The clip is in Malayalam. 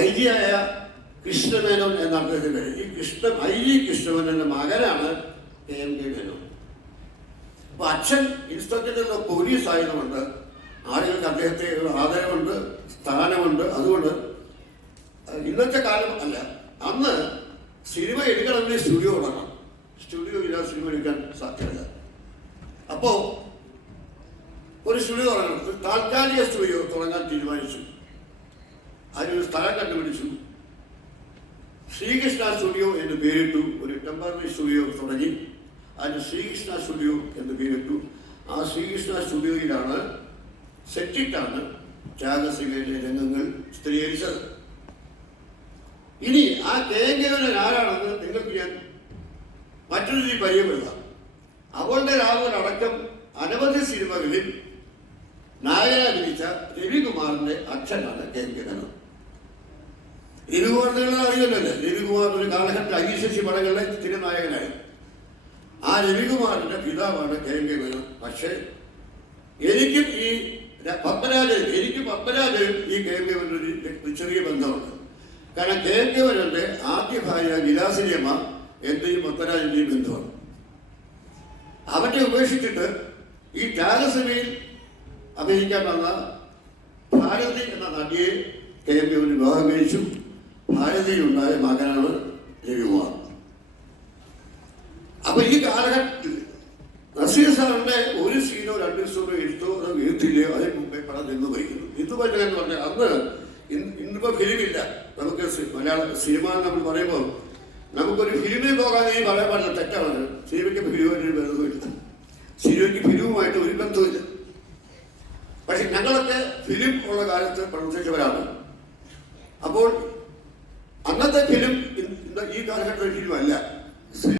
ഐ ജി ആയ കൃഷ്ണമേനോൻ എന്ന അദ്ദേഹത്തിൻ്റെ ഈ ഐ ജി കൃഷ്ണമേനോൻ്റെ മകനാണ് KM മേനോൻ. അപ്പോൾ അച്ഛൻ ഇൻസ്പെക്ടർ ഓഫ് പോലീസ് ആയതുകൊണ്ട് ആളുകൾക്ക് അദ്ദേഹത്തെ ഒരു ആദരവുണ്ട്, സ്ഥാനമുണ്ട്. അതുകൊണ്ട് ഇന്നത്തെ കാലം അല്ല, അന്ന് സിനിമ എടുക്കണമെങ്കിൽ സ്റ്റുഡിയോ തുടങ്ങണം. സ്റ്റുഡിയോ ഇല്ലാതെ സിനിമ എടുക്കാൻ സാധ്യമല്ല. അപ്പോൾ ഒരു സ്റ്റുഡിയോ തുടങ്ങണം. താൽക്കാലിക സ്റ്റുഡിയോ തുടങ്ങാൻ തീരുമാനിച്ചു. അതിനൊരു സ്ഥലം കണ്ടുപിടിച്ചു. ശ്രീകൃഷ്ണ സ്റ്റുഡിയോ എന്ന് പേരിട്ടു. ഒരു ടെമ്പററി സ്റ്റുഡിയോ തുടങ്ങി. അതിന് ശ്രീകൃഷ്ണ സ്റ്റുഡിയോ എന്ന് പേരിട്ടു. ആ ശ്രീകൃഷ്ണ സ്റ്റുഡിയോയിലാണ് സെറ്റിട്ടാണ് ത്യാഗസിംഹയിലെ രംഗങ്ങൾ സ്ഥിരീകരിച്ചത്. ഇനി ആ KM മേനോൻ ആരാണെന്ന് നിങ്ങൾക്ക് ഞാൻ മറ്റൊരു രീതി പരിചയപ്പെടുത്താം. അവളുടെ രാവുകളടക്കം അനവധി സിനിമകളിൽ നായകനഭിനയിച്ച രവികുമാറിന്റെ അച്ഛനാണ് KM മേനോൻ. രവികുമാർ നിങ്ങൾ അറിയുമല്ലോ. രവികുമാർ ഒരു കാലഘട്ടത്തിൽ അനീശി പടങ്ങളിലെ സ്ഥിരനായകനായി. ആ രവികുമാറിന്റെ പിതാവാണ് KM മേനോൻ. പക്ഷേ എനിക്കും പത്മരാജനും ഈ KM മേനോനൊരു ചെറിയ ബന്ധമുണ്ട്. കാരണം KM മേനോന്റെ ആദ്യ ഭാര്യ വിലാസിനിയമ്മ എന്റെയും പത്മരാജന്റെയും ബന്ധമാണ്. അവനെ ഉപേക്ഷിച്ചിട്ട് ഈ ത്യാഗസഭയിൽ അഭിനയിക്കാൻ വന്ന ഭാരതി എന്ന നടിയെ KM മേനോൻ വിവാഹം കഴിച്ചു. ഭാരതിയിലുണ്ടായ മകനാണ് രവികുമാർ. അപ്പൊ ഈ കാലഘട്ടത്തിൽ നസീർ സാറിന്റെ ഒരു സീനോ 2 സീനോ എഴുത്തോ അതോ എഴുത്തില്ലയോ അതിന് മുമ്പേ പടം നിന്ന് വഹിക്കുന്നു. ഇന്ന് പറ്റുക എന്ന് പറഞ്ഞാൽ അന്ന് ഇന്നിപ്പോൾ ഫിലിമില്ല. നമുക്ക് മലയാള സിനിമ നമ്മൾ പറയുമ്പോൾ നമുക്കൊരു ഫിലിമിൽ പോകാൻ ഈ പറയാൻ പാടില്ല, തെറ്റാണ്. സിനിമയ്ക്ക് ഫിലിമായിട്ട് ബന്ധമില്ല. സിനിമയ്ക്ക് ഫിലിമുമായിട്ട് ഒരു ബന്ധമില്ല. പക്ഷെ ഞങ്ങളൊക്കെ ഫിലിം ഉള്ള കാലത്ത് പ്രവർത്തിച്ചവരാണ്. അപ്പോൾ അന്നത്തെ ഫിലിം ഈ കാലഘട്ടത്തിൽ ഫിലിമല്ല.